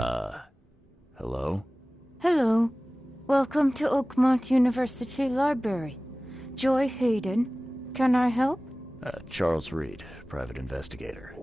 Hello? Hello. Welcome to Oakmont University Library. Joy Hayden. Can I help? Charles Reed, private investigator.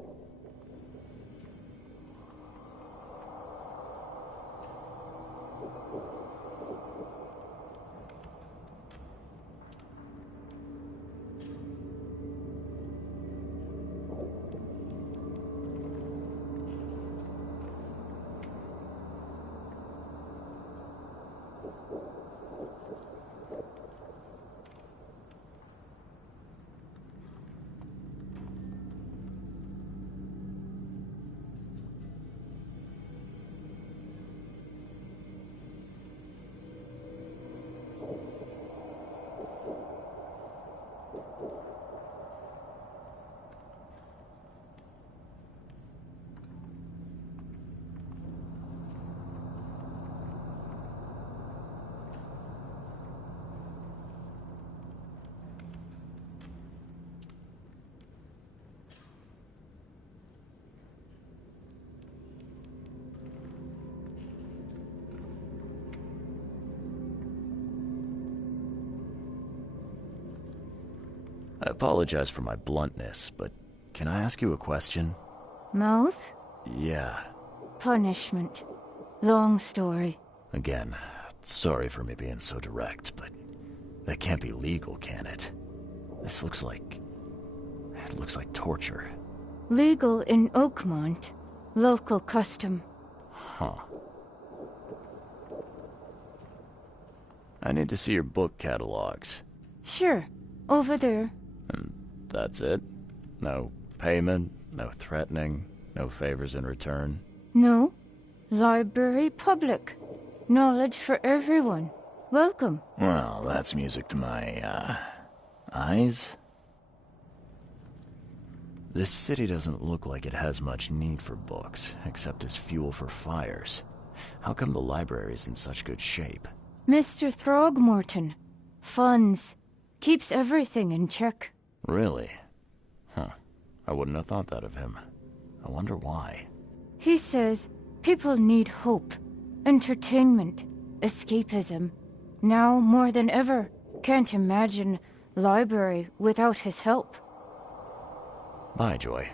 I apologize for my bluntness, but can I ask you a question? Mouth? Yeah. Punishment. Long story. Again, sorry for me being so direct, but that can't be legal, can it? This looks like... it looks like torture. Legal in Oakmont. Local custom. Huh. I need to see your book catalogs. Sure. Over there. And that's it? No payment, no threatening, no favors in return? No. Library public. Knowledge for everyone. Welcome. Well, that's music to my, eyes. This city doesn't look like it has much need for books, except as fuel for fires. How come the library's in such good shape? Mr. Throgmorton. Funds. Keeps everything in check. Really? Huh. I wouldn't have thought that of him. I wonder why. He says people need hope, entertainment, escapism. Now more than ever. Can't imagine library without his help. Bye, Joy.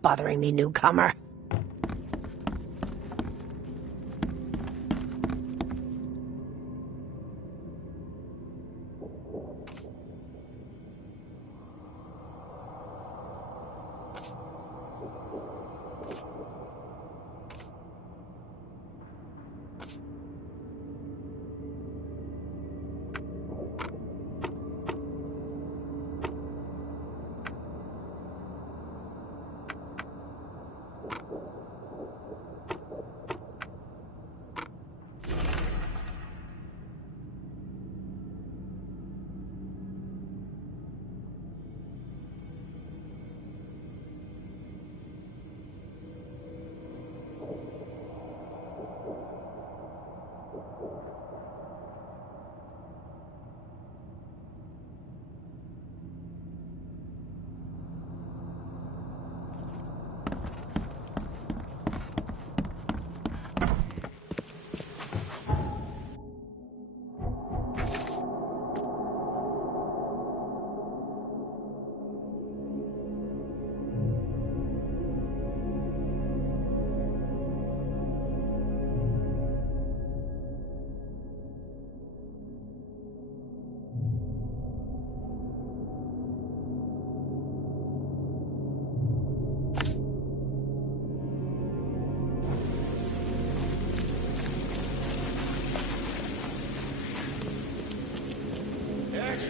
Stop bothering me, newcomer.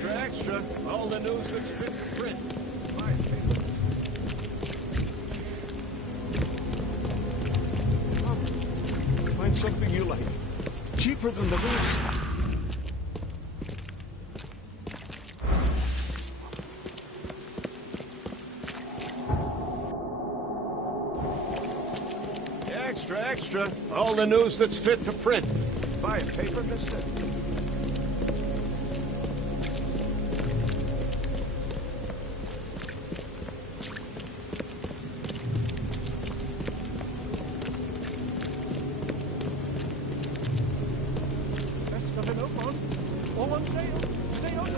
Extra, all the news that's fit for print. Come, find something you like. Cheaper than the rest. Extra, all the news that's fit to print. Buy a paper, mister? All on sale. Stay on it.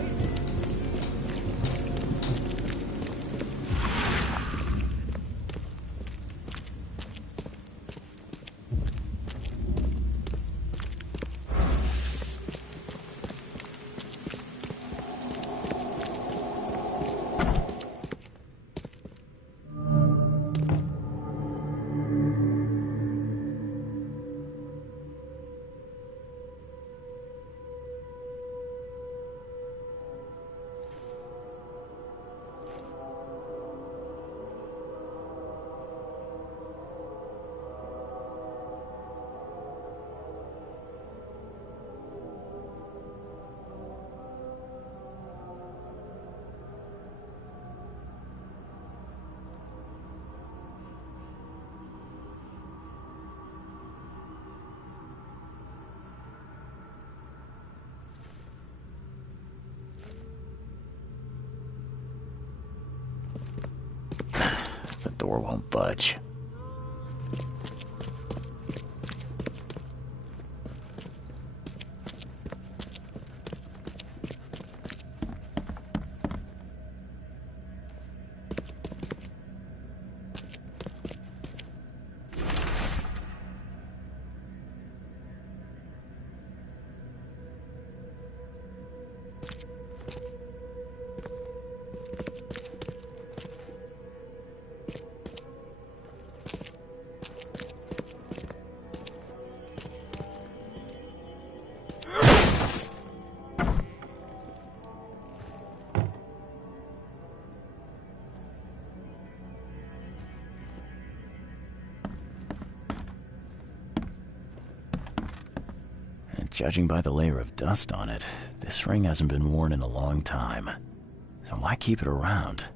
The door won't budge. Judging by the layer of dust on it, this ring hasn't been worn in a long time. So why keep it around?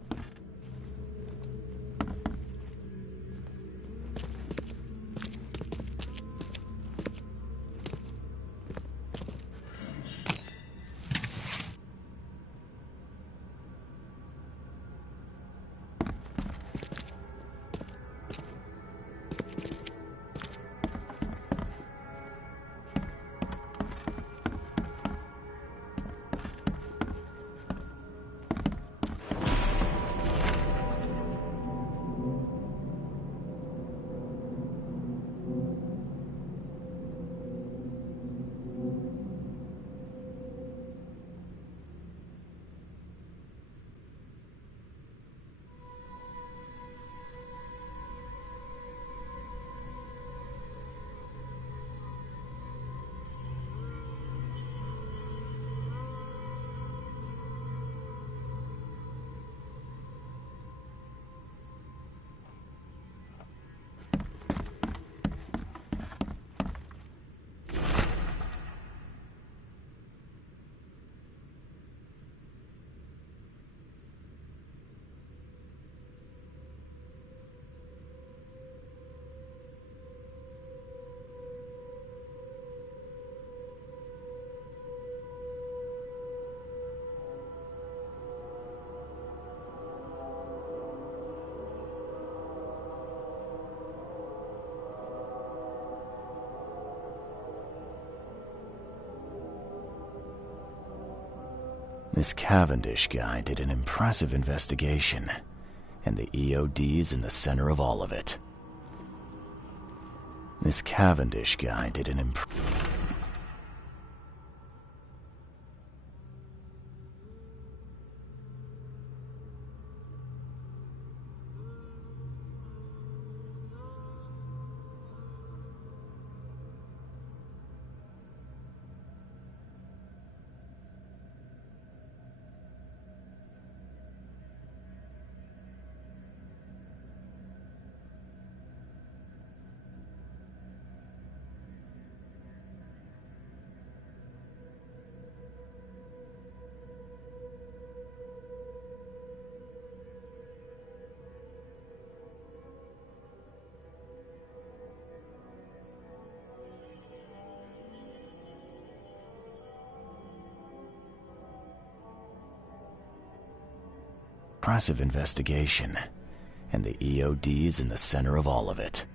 This Cavendish guy did an impressive investigation, and the EOD's in the center of all of it. This Cavendish guy did an impressive investigation, and the EOD's in the center of all of it.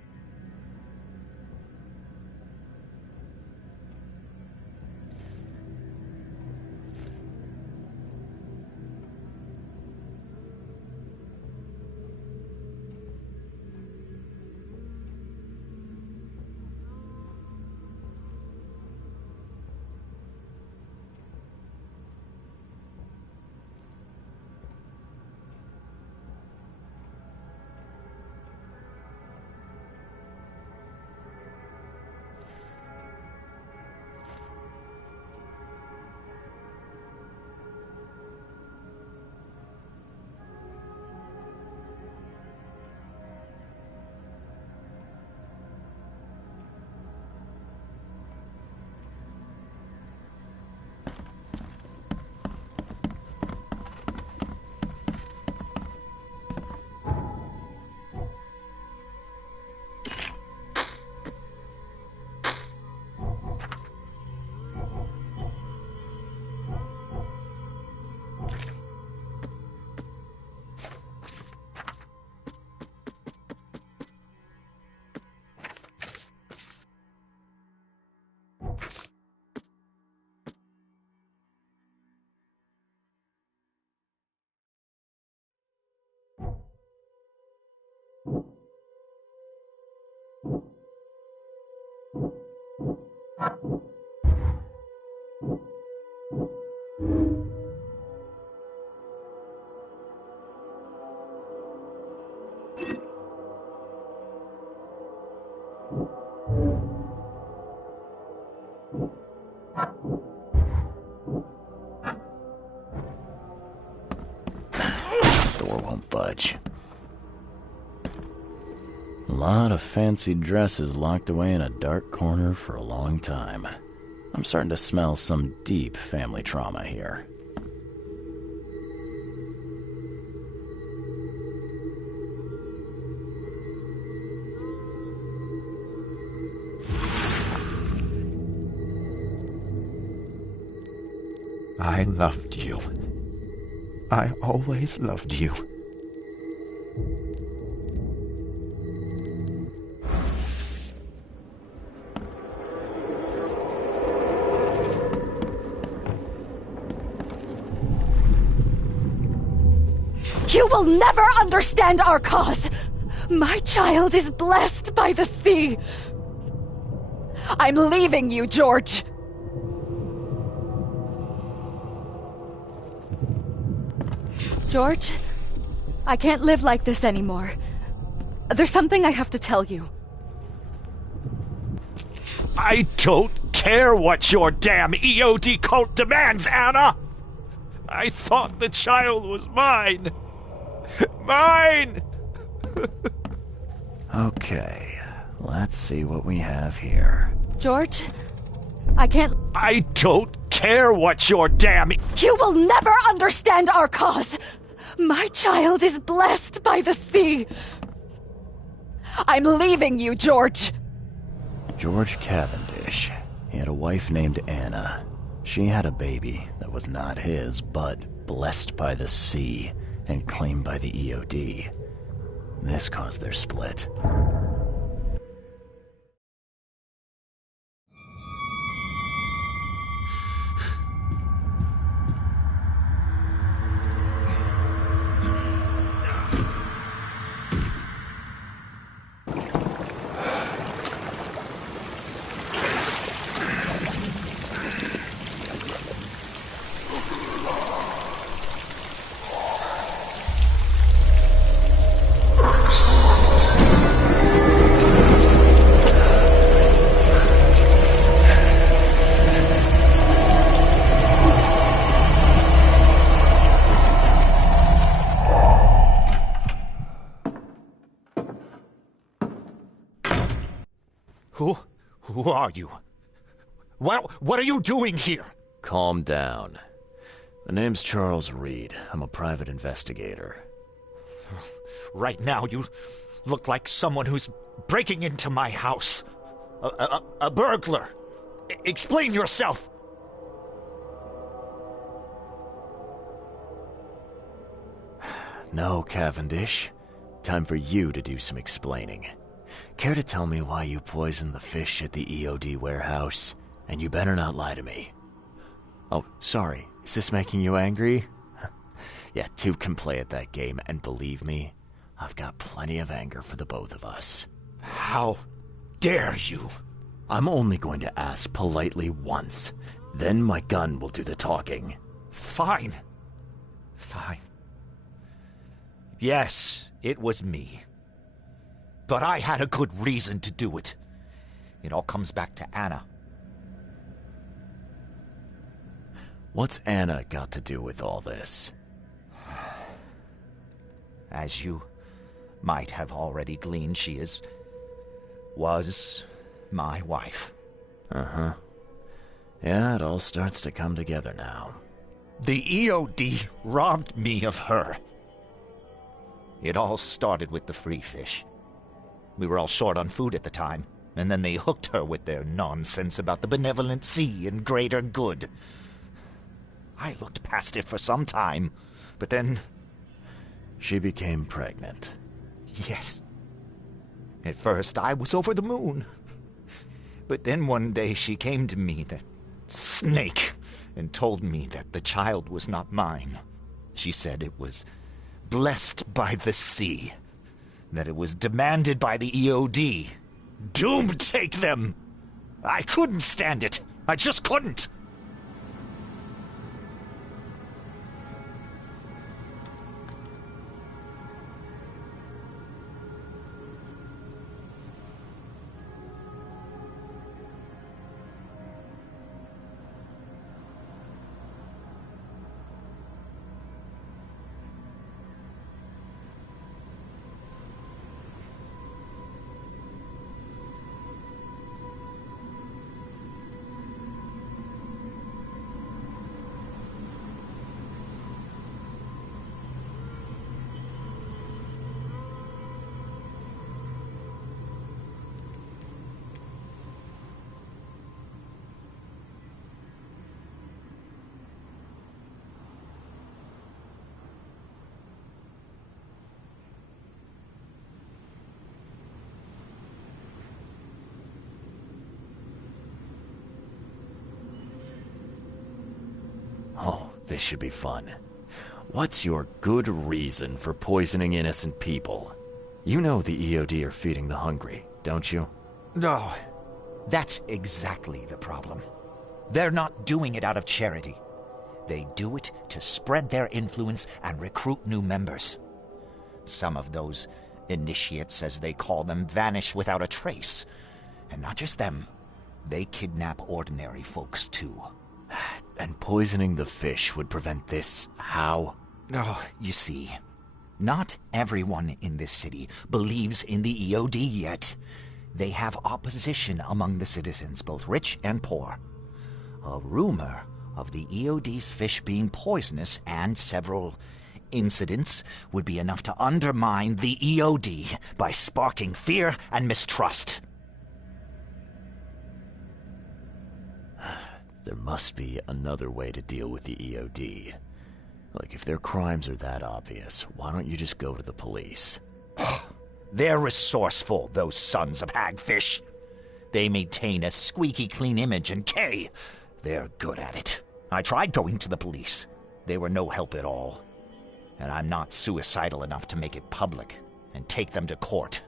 Door won't budge. A lot of fancy dresses locked away in a dark corner for a long time. I'm starting to smell some deep family trauma here. I loved you. I always loved you. You will never understand our cause! My child is blessed by the sea! I'm leaving you, George! George, I can't live like this anymore. There's something I have to tell you. I don't care what your damn EOD cult demands, Anna! I thought the child was mine! Mine! Okay, let's see what we have here. George, I can't... I don't care what your damn... You will never understand our cause! My child is blessed by the sea! I'm leaving you, George! George Cavendish. He had a wife named Anna. She had a baby that was not his, but blessed by the sea and claimed by the EOD. This caused their split. Who are you? What are you doing here? Calm down. My name's Charles Reed. I'm a private investigator. Right now, you look like someone who's breaking into my house. A burglar. Explain yourself. No, Cavendish. Time for you to do some explaining. Care to tell me why you poisoned the fish at the EOD warehouse? And you better not lie to me. Oh, sorry. Is this making you angry? Yeah, two can play at that game, and believe me, I've got plenty of anger for the both of us. How dare you? I'm only going to ask politely once. Then my gun will do the talking. Fine. Yes, it was me. But I had a good reason to do it. It all comes back to Anna. What's Anna got to do with all this? As you might have already gleaned, she was my wife. Uh-huh. Yeah, it all starts to come together now. The EOD robbed me of her. It all started with the free fish. We were all short on food at the time, and then they hooked her with their nonsense about the benevolent sea and greater good. I looked past it for some time, but then... She became pregnant. Yes. At first, I was over the moon. But then one day she came to me, that snake, and told me that the child was not mine. She said it was blessed by the sea, that it was demanded by the EOD. Doomed take them! I couldn't stand it. I just couldn't. Oh, this should be fun. What's your good reason for poisoning innocent people? You know the EOD are feeding the hungry, don't you? No, that's exactly the problem. They're not doing it out of charity. They do it to spread their influence and recruit new members. Some of those initiates, as they call them, vanish without a trace. And not just them. They kidnap ordinary folks, too. And poisoning the fish would prevent this. How? Oh, you see, not everyone in this city believes in the EOD yet. They have opposition among the citizens, both rich and poor. A rumor of the EOD's fish being poisonous and several incidents would be enough to undermine the EOD by sparking fear and mistrust. There must be another way to deal with the EOD. Like, if their crimes are that obvious, why don't you just go to the police? They're resourceful, those sons of hagfish. They maintain a squeaky clean image, and they're good at it. I tried going to the police. They were no help at all. And I'm not suicidal enough to make it public and take them to court.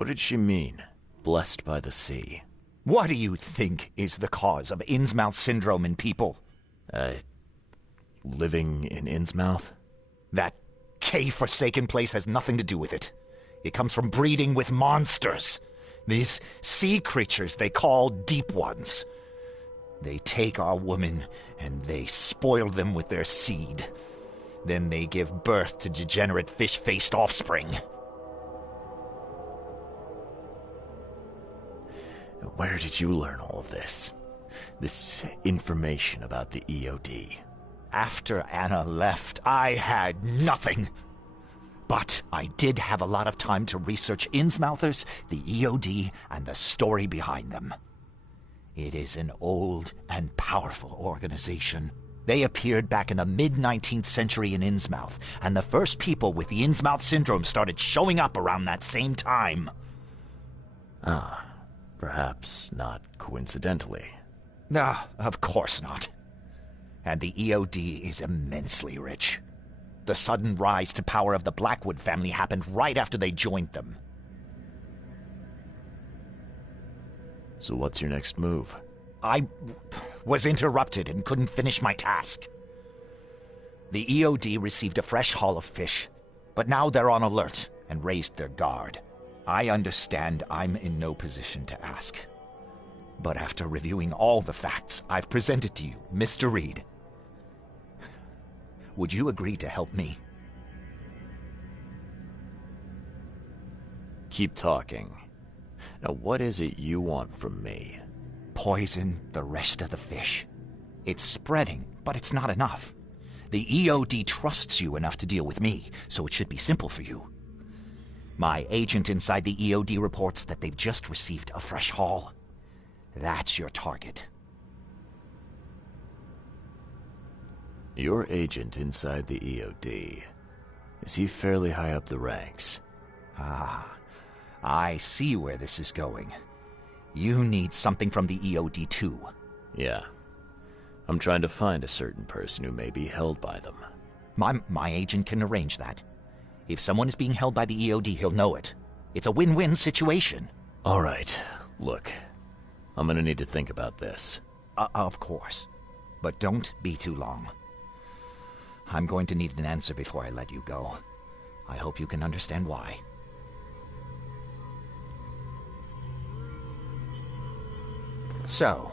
What did she mean? Blessed by the sea. What do you think is the cause of Innsmouth syndrome in people? Living in Innsmouth? That cave-forsaken place has nothing to do with it. It comes from breeding with monsters. These sea creatures they call Deep Ones. They take our women and they spoil them with their seed. Then they give birth to degenerate fish-faced offspring. Where did you learn all of this? This information about the EOD? After Anna left, I had nothing. But I did have a lot of time to research Innsmouthers, the EOD, and the story behind them. It is an old and powerful organization. They appeared back in the mid-19th century in Innsmouth, and the first people with the Innsmouth syndrome started showing up around that same time. Perhaps not coincidentally. Of course not. And the EOD is immensely rich. The sudden rise to power of the Blackwood family happened right after they joined them. So what's your next move? I was interrupted and couldn't finish my task. The EOD received a fresh haul of fish, but now they're on alert and raised their guard. I understand I'm in no position to ask. But after reviewing all the facts I've presented to you, Mr. Reed, would you agree to help me? Keep talking. Now, what is it you want from me? Poison the rest of the fish. It's spreading, but it's not enough. The EOD trusts you enough to deal with me, so it should be simple for you. My agent inside the EOD reports that they've just received a fresh haul. That's your target. Your agent inside the EOD. Is he fairly high up the ranks? I see where this is going. You need something from the EOD too. Yeah. I'm trying to find a certain person who may be held by them. My agent can arrange that. If someone is being held by the EOD, he'll know it. It's a win-win situation. All right. Look, I'm gonna need to think about this. Of course. But don't be too long. I'm going to need an answer before I let you go. I hope you can understand why. So,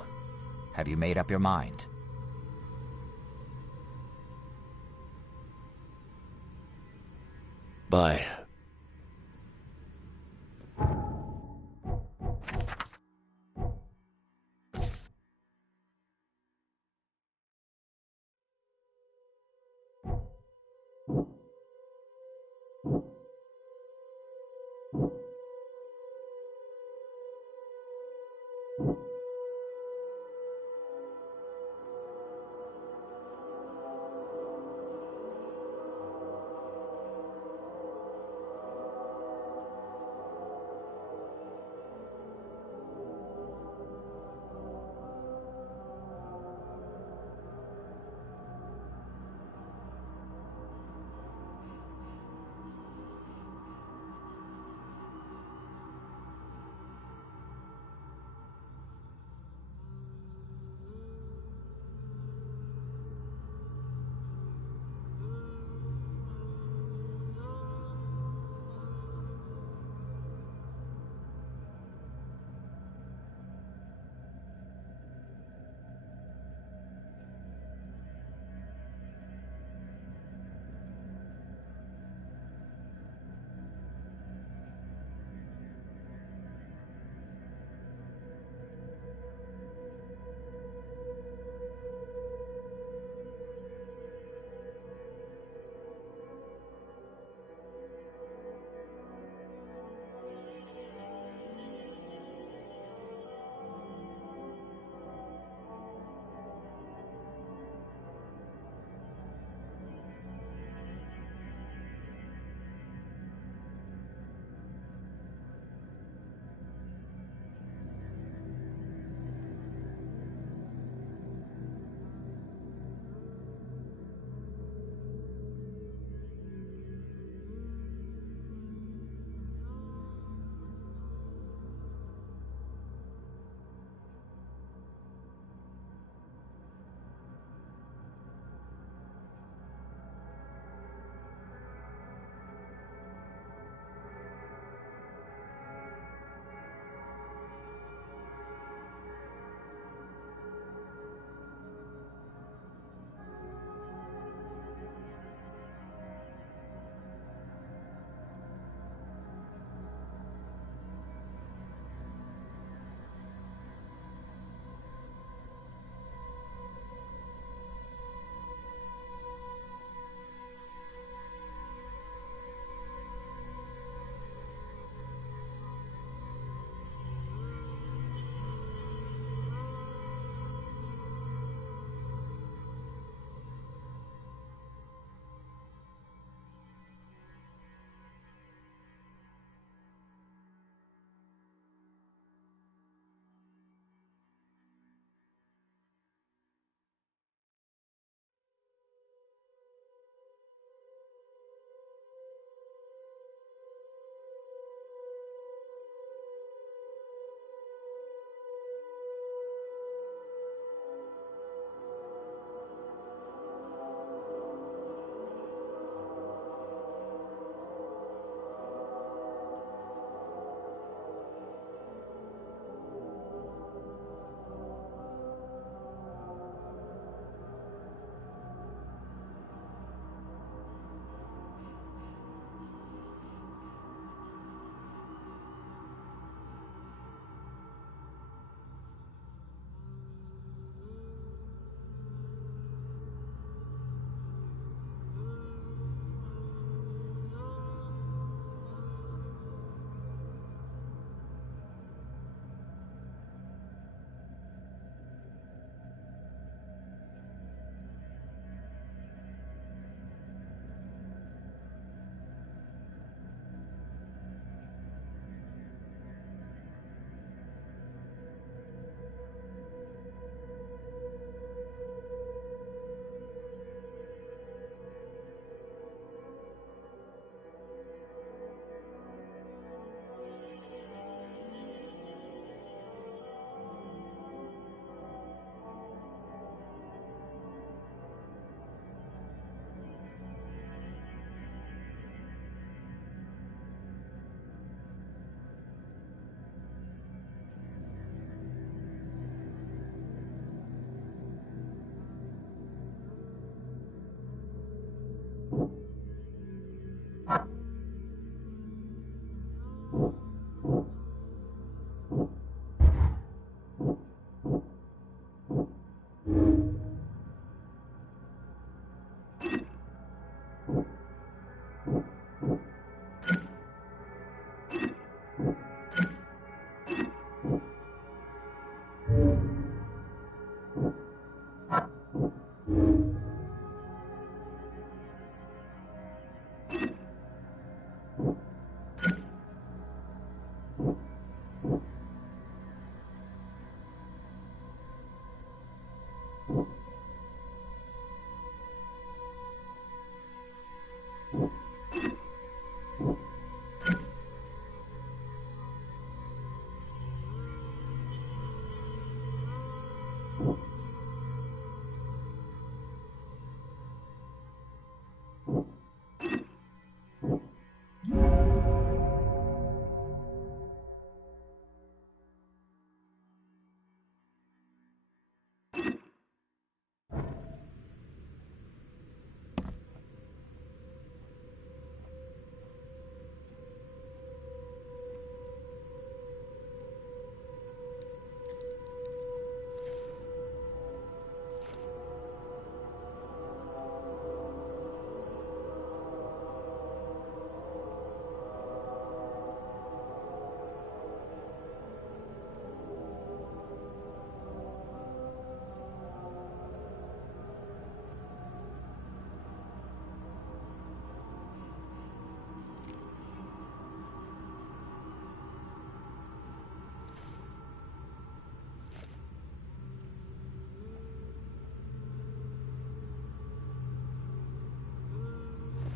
have you made up your mind? Bye.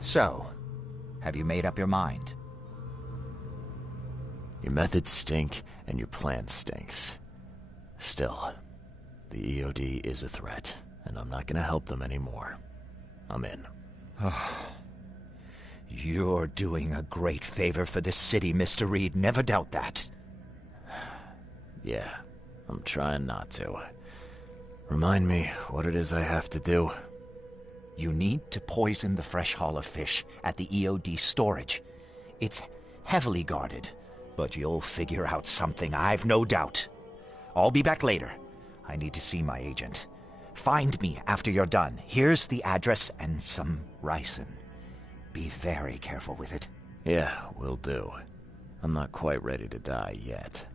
So, have you made up your mind? Your methods stink, and your plan stinks. Still, the EOD is a threat, and I'm not gonna help them anymore. I'm in. You're doing a great favor for the city, Mr. Reed. Never doubt that. Yeah, I'm trying not to. Remind me what it is I have to do. You need to poison the fresh haul of fish at the EOD storage. It's heavily guarded, but you'll figure out something, I've no doubt. I'll be back later. I need to see my agent. Find me after you're done. Here's the address and some ricin. Be very careful with it. Yeah, will do. I'm not quite ready to die yet.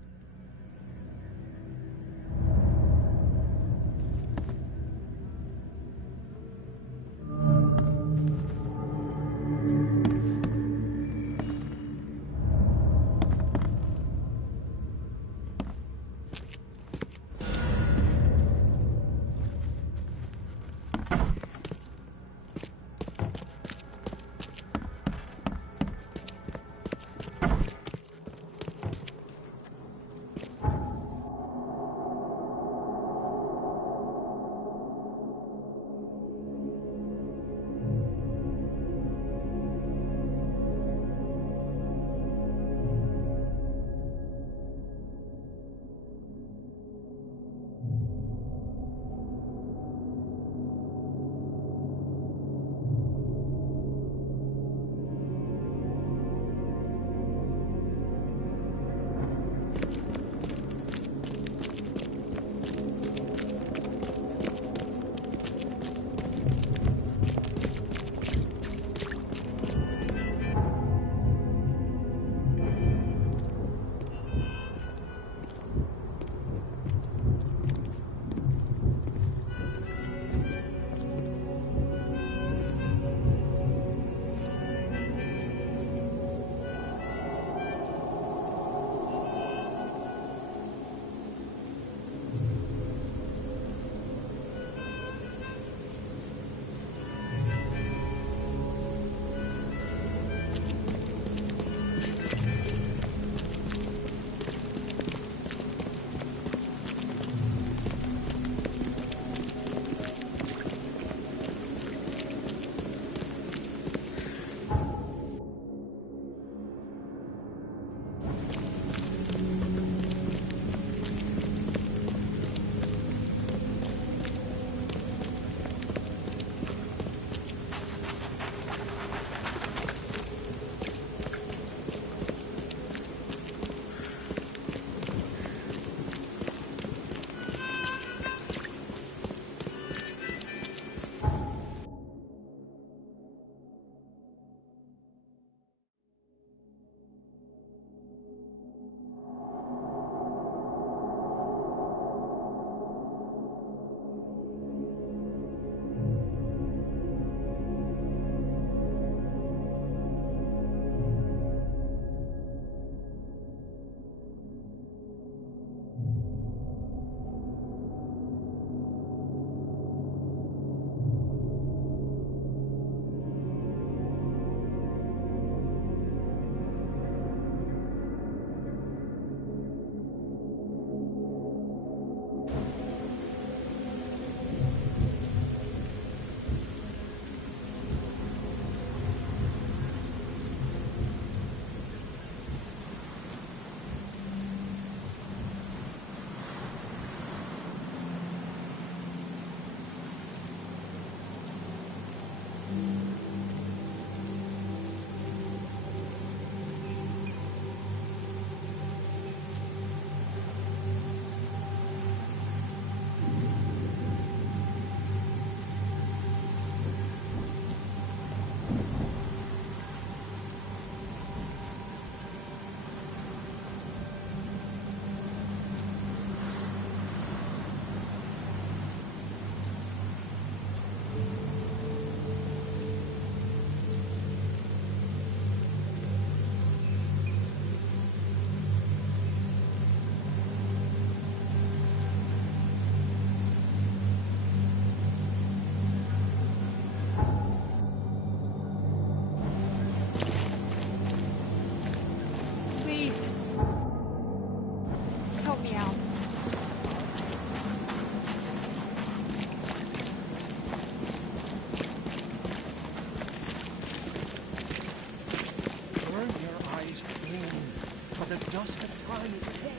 dusk of time is falling.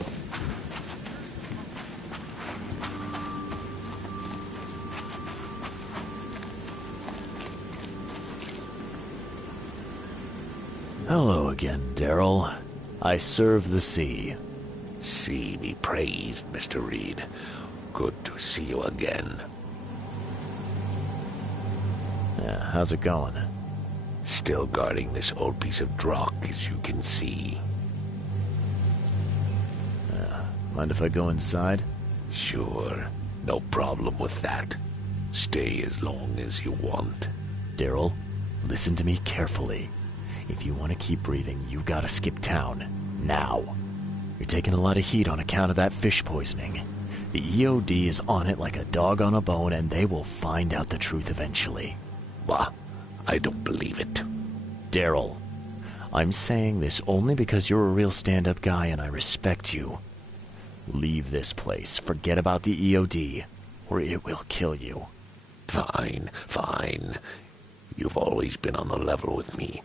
Hello again, Daryl. I serve the sea. Sea be praised, Mr. Reed. Good to see you again. Yeah, how's it going? Still guarding this old piece of rock, as you can see. Mind if I go inside? Sure, no problem with that. Stay as long as you want. Daryl, listen to me carefully. If you want to keep breathing, you gotta skip town. Now. You're taking a lot of heat on account of that fish poisoning. The EOD is on it like a dog on a bone, and they will find out the truth eventually. Bah, I don't believe it. Daryl, I'm saying this only because you're a real stand-up guy and I respect you. Leave this place, forget about the EOD, or it will kill you. Fine, fine. You've always been on the level with me.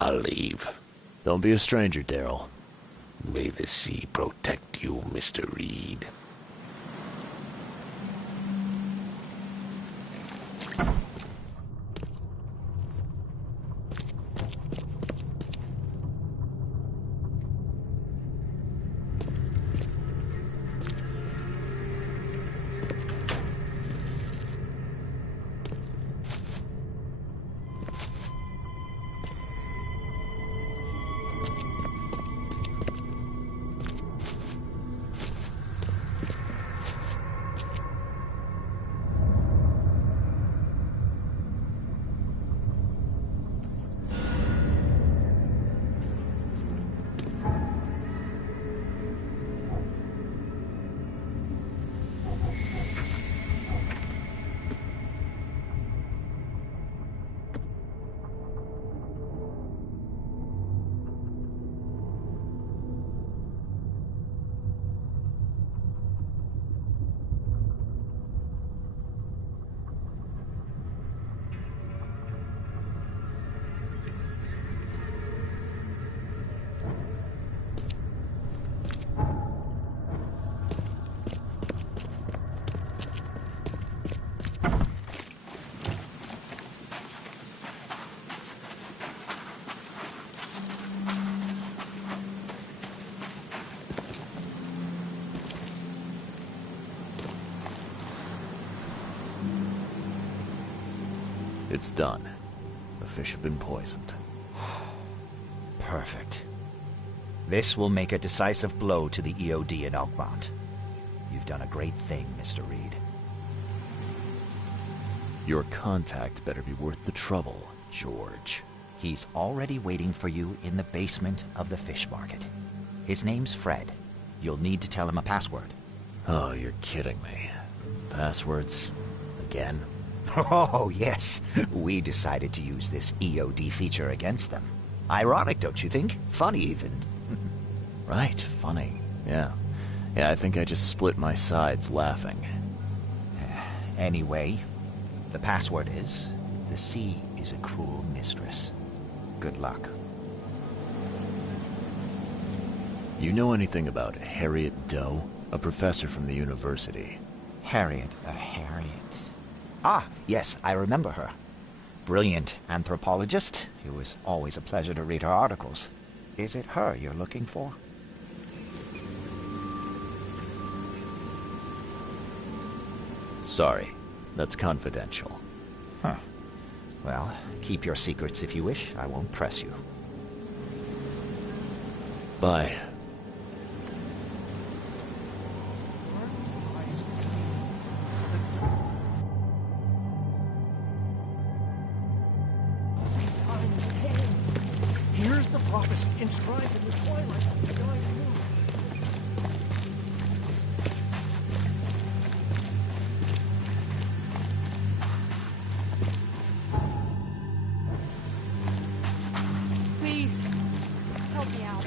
I'll leave. Don't be a stranger, Daryl. May the sea protect you, Mr. Reed. It's done. The fish have been poisoned. Perfect. This will make a decisive blow to the EOD in Oakmont. You've done a great thing, Mr. Reed. Your contact better be worth the trouble, George. He's already waiting for you in the basement of the fish market. His name's Fred. You'll need to tell him a password. Oh, you're kidding me. Passwords? Again? Oh, yes. We decided to use this EOD feature against them. Ironic, don't you think? Funny, even. Right, funny. Yeah. Yeah, I think I just split my sides laughing. Anyway, the password is, the sea is a cruel mistress. Good luck. You know anything about Harriet Doe? A professor from the university. Harriet. Ah, yes, I remember her. Brilliant anthropologist. It was always a pleasure to read her articles. Is it her you're looking for? Sorry, that's confidential. Huh. Well, keep your secrets if you wish. I won't press you. Bye. Here's the prophecy inscribed in the twilight of the dying moon. Please, help me out.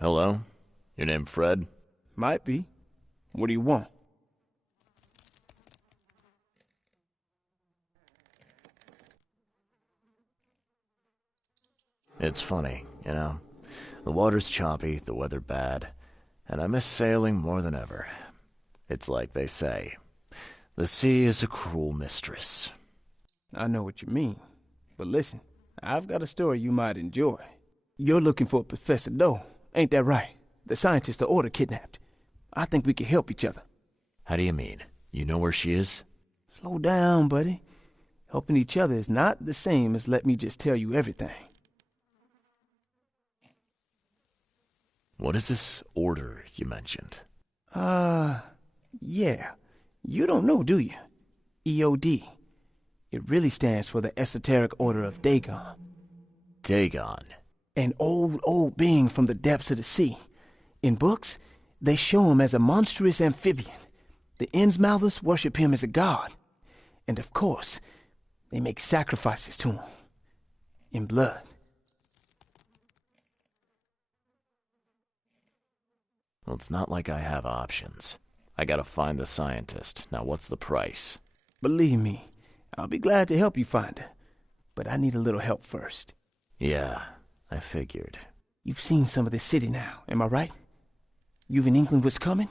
Hello? Your name Fred? Might be. What do you want? It's funny, you know. The water's choppy, the weather bad, and I miss sailing more than ever. It's like they say, the sea is a cruel mistress. I know what you mean. But listen, I've got a story you might enjoy. You're looking for Professor Doe, ain't that right? The scientist the Order kidnapped. I think we can help each other. How do you mean? You know where she is? Slow down, buddy. Helping each other is not the same as let me just tell you everything. What is this order you mentioned? Yeah. You don't know, do you? EOD. It really stands for the Esoteric Order of Dagon. Dagon? An old being from the depths of the sea. In books, they show him as a monstrous amphibian. The Innsmouthers worship him as a god. And of course, they make sacrifices to him. In blood. Well, it's not like I have options. I gotta find the scientist. Now, what's the price? Believe me, I'll be glad to help you find her. But I need a little help first. Yeah, I figured. You've seen some of this city now, am I right? You've an inkling what's coming?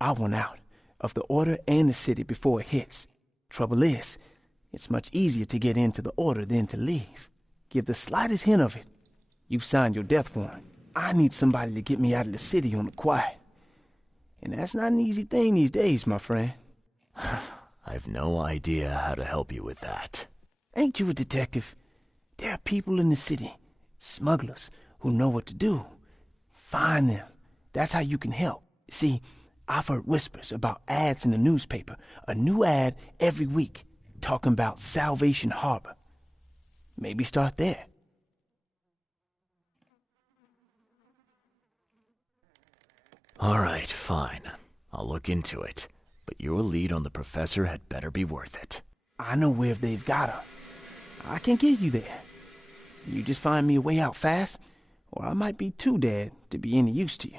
I want out of the Order and the city before it hits. Trouble is, it's much easier to get into the Order than to leave. Give the slightest hint of it, you've signed your death warrant. I need somebody to get me out of the city on the quiet. And that's not an easy thing these days, my friend. I've no idea how to help you with that. Ain't you a detective? There are people in the city, smugglers, who know what to do. Find them. That's how you can help. See, I've heard whispers about ads in the newspaper. A new ad every week, talking about Salvation Harbor. Maybe start there. All right, fine. I'll look into it. But your lead on the professor had better be worth it. I know where they've got her. I can get you there. You just find me a way out fast, or I might be too dead to be any use to you.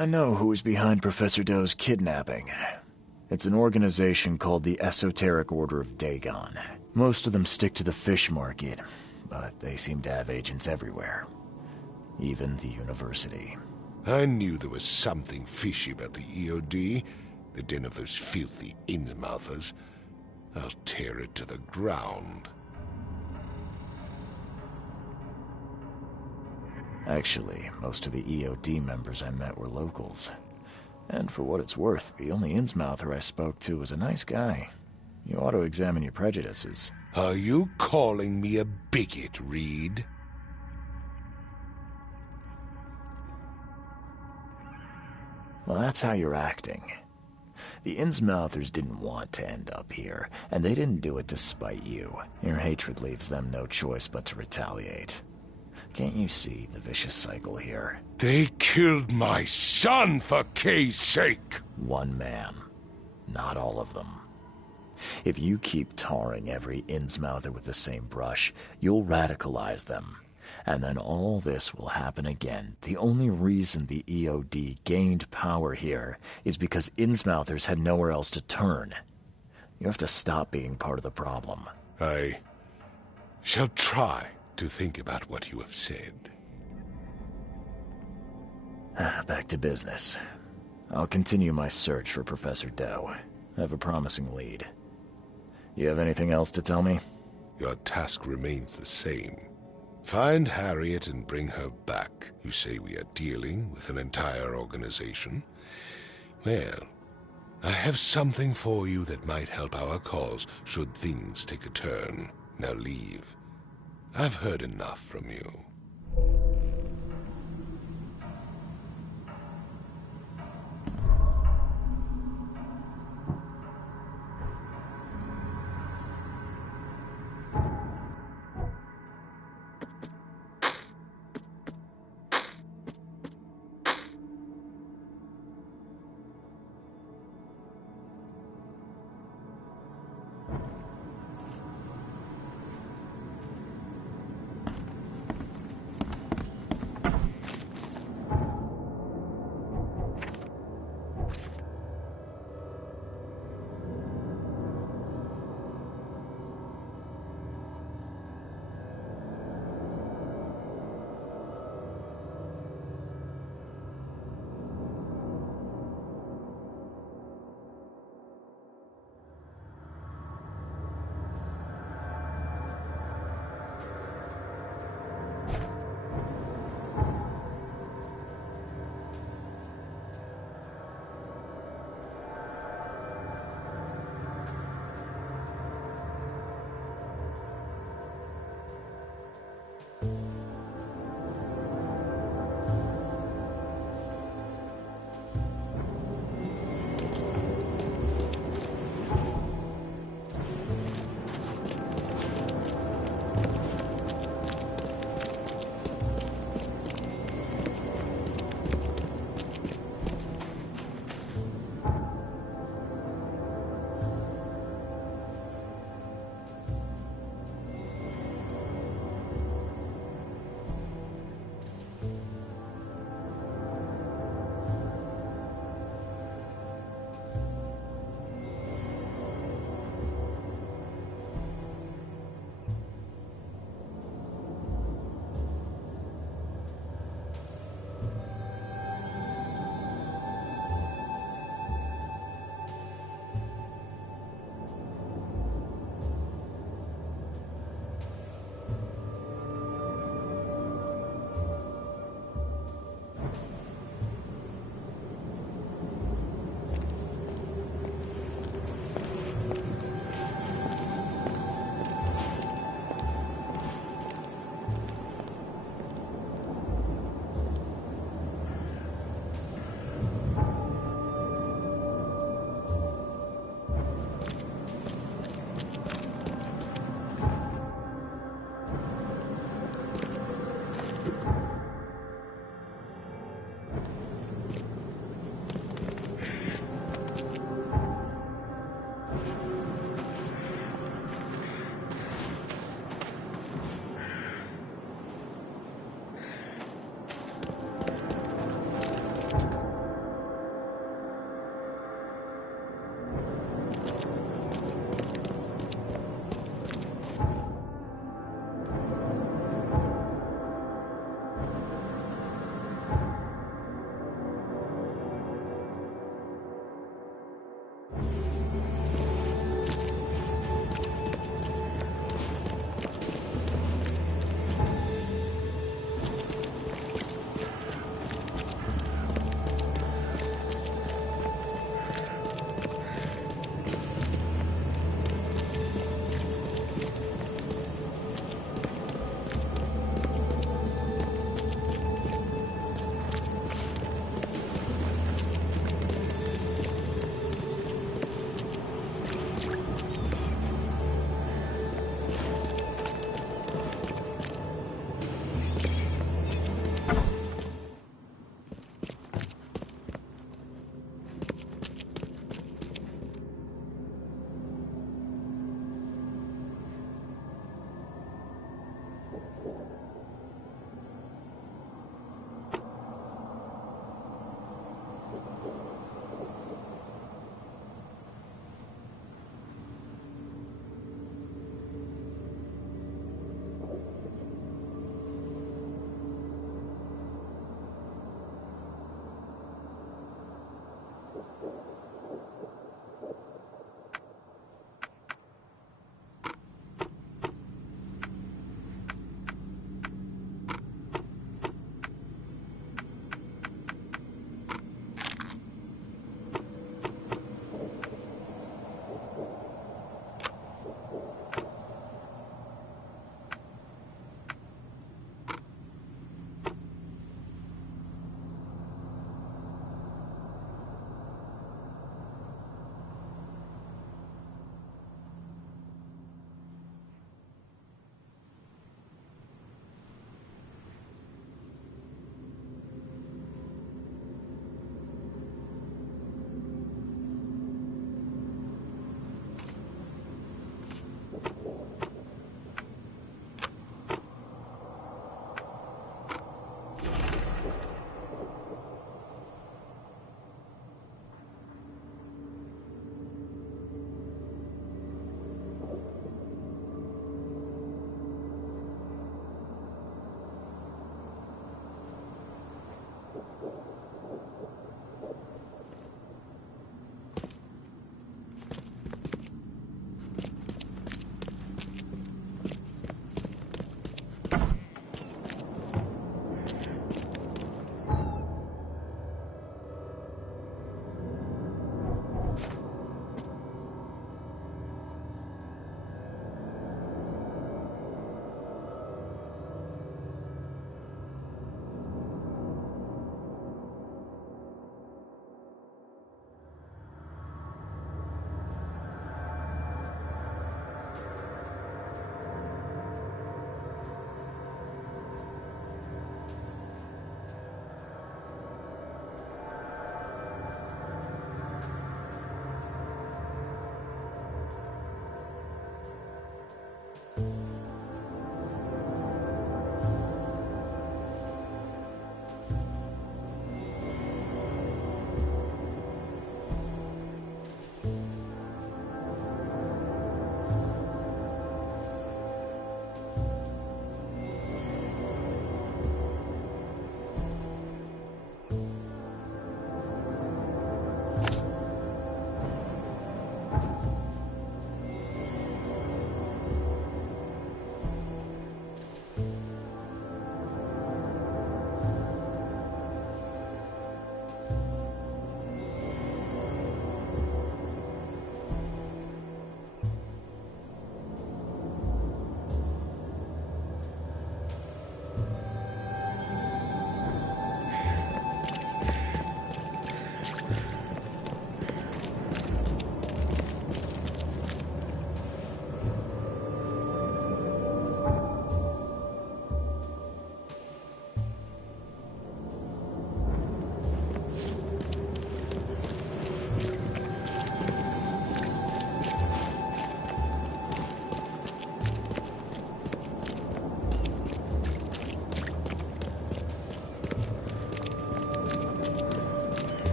I know who's behind Professor Doe's kidnapping. It's an organization called the Esoteric Order of Dagon. Most of them stick to the fish market, but they seem to have agents everywhere. Even the university. I knew there was something fishy about the EOD, the den of those filthy Innsmouthers. I'll tear it to the ground. Actually, most of the EOD members I met were locals. And for what it's worth, the only Innsmouther I spoke to was a nice guy. You ought to examine your prejudices. Are you calling me a bigot, Reed? Well, that's how you're acting. The Innsmouthers didn't want to end up here, and they didn't do it to spite you. Your hatred leaves them no choice but to retaliate. Can't you see the vicious cycle here? They killed my son, for Kay's sake! One man, not all of them. If you keep tarring every Innsmouther with the same brush, you'll radicalize them. And then all this will happen again. The only reason the EOD gained power here is because Innsmouthers had nowhere else to turn. You have to stop being part of the problem. I shall try to think about what you have said. Back to business. I'll continue my search for Professor Doe. I have a promising lead. You have anything else to tell me? Your task remains the same. Find Harriet and bring her back. You say we are dealing with an entire organization? Well, I have something for you that might help our cause should things take a turn. Now leave. I've heard enough from you.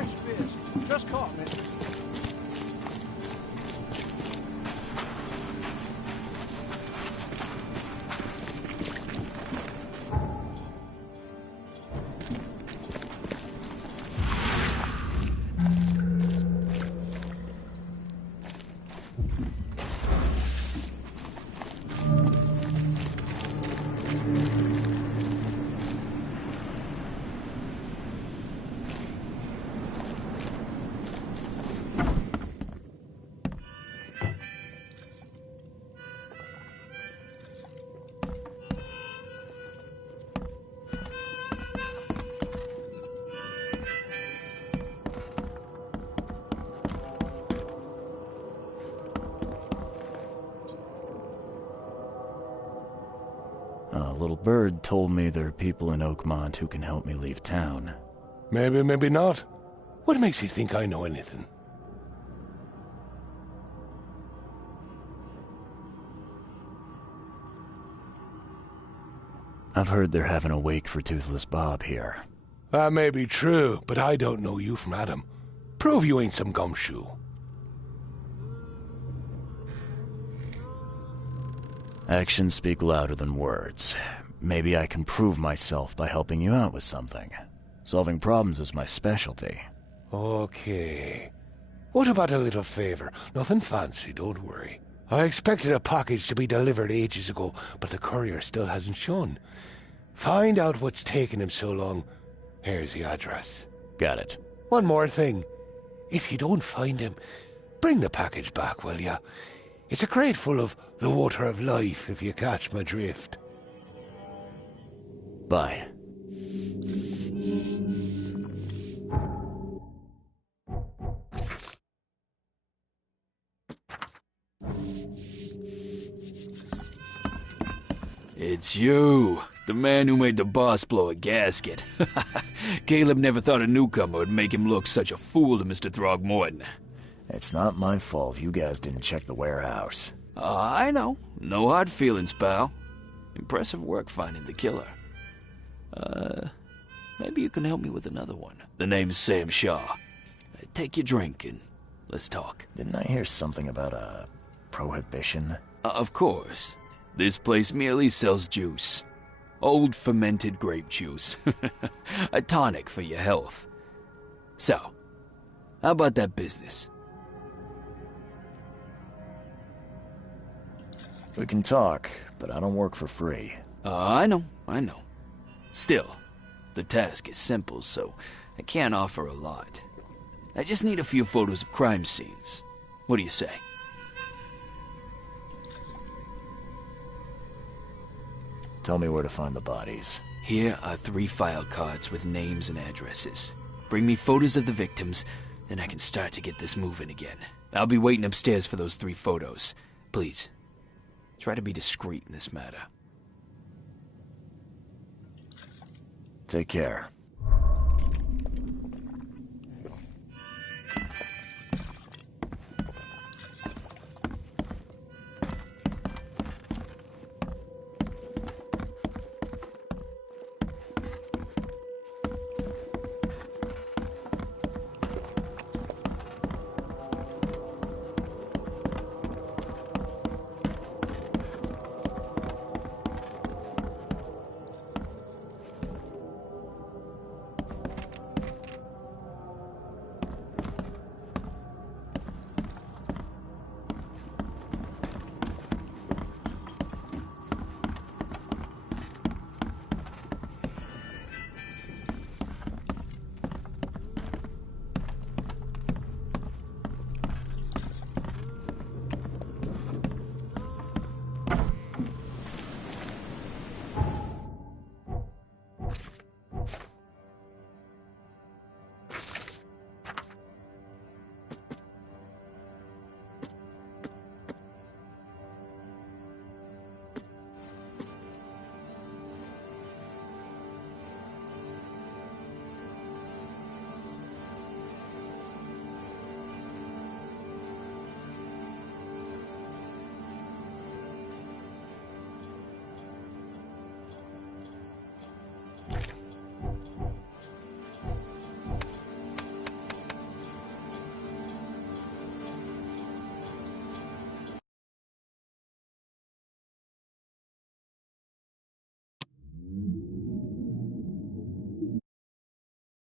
Fresh fish. Just caught, man. A little bird told me there are people in Oakmont who can help me leave town. Maybe, maybe not. What makes you think I know anything? I've heard they're having a wake for Toothless Bob here. That may be true, but I don't know you from Adam. Prove you ain't some gumshoe. Actions speak louder than words. Maybe I can prove myself by helping you out with something. Solving problems is my specialty. Okay. What about a little favor? Nothing fancy, don't worry. I expected a package to be delivered ages ago, but the courier still hasn't shown. Find out what's taking him so long. Here's the address. Got it. One more thing. If you don't find him, bring the package back, will ya? It's a crate full of the water of life, if you catch my drift. Bye. It's you, the man who made the boss blow a gasket. Caleb never thought a newcomer would make him look such a fool to Mr. Throgmorton. It's not my fault you guys didn't check the warehouse. I know. No hard feelings, pal. Impressive work finding the killer. Maybe you can help me with another one. The name's Sam Shaw. Take your drink and let's talk. Didn't I hear something about a prohibition? Of course. This place merely sells juice. Old fermented grape juice. A tonic for your health. So, how about that business? We can talk, but I don't work for free. I know. Still, the task is simple, so I can't offer a lot. I just need a few photos of crime scenes. What do you say? Tell me where to find the bodies. Here are 3 file cards with names and addresses. Bring me photos of the victims, then I can start to get this moving again. I'll be waiting upstairs for those 3 photos. Please, try to be discreet in this matter. Take care.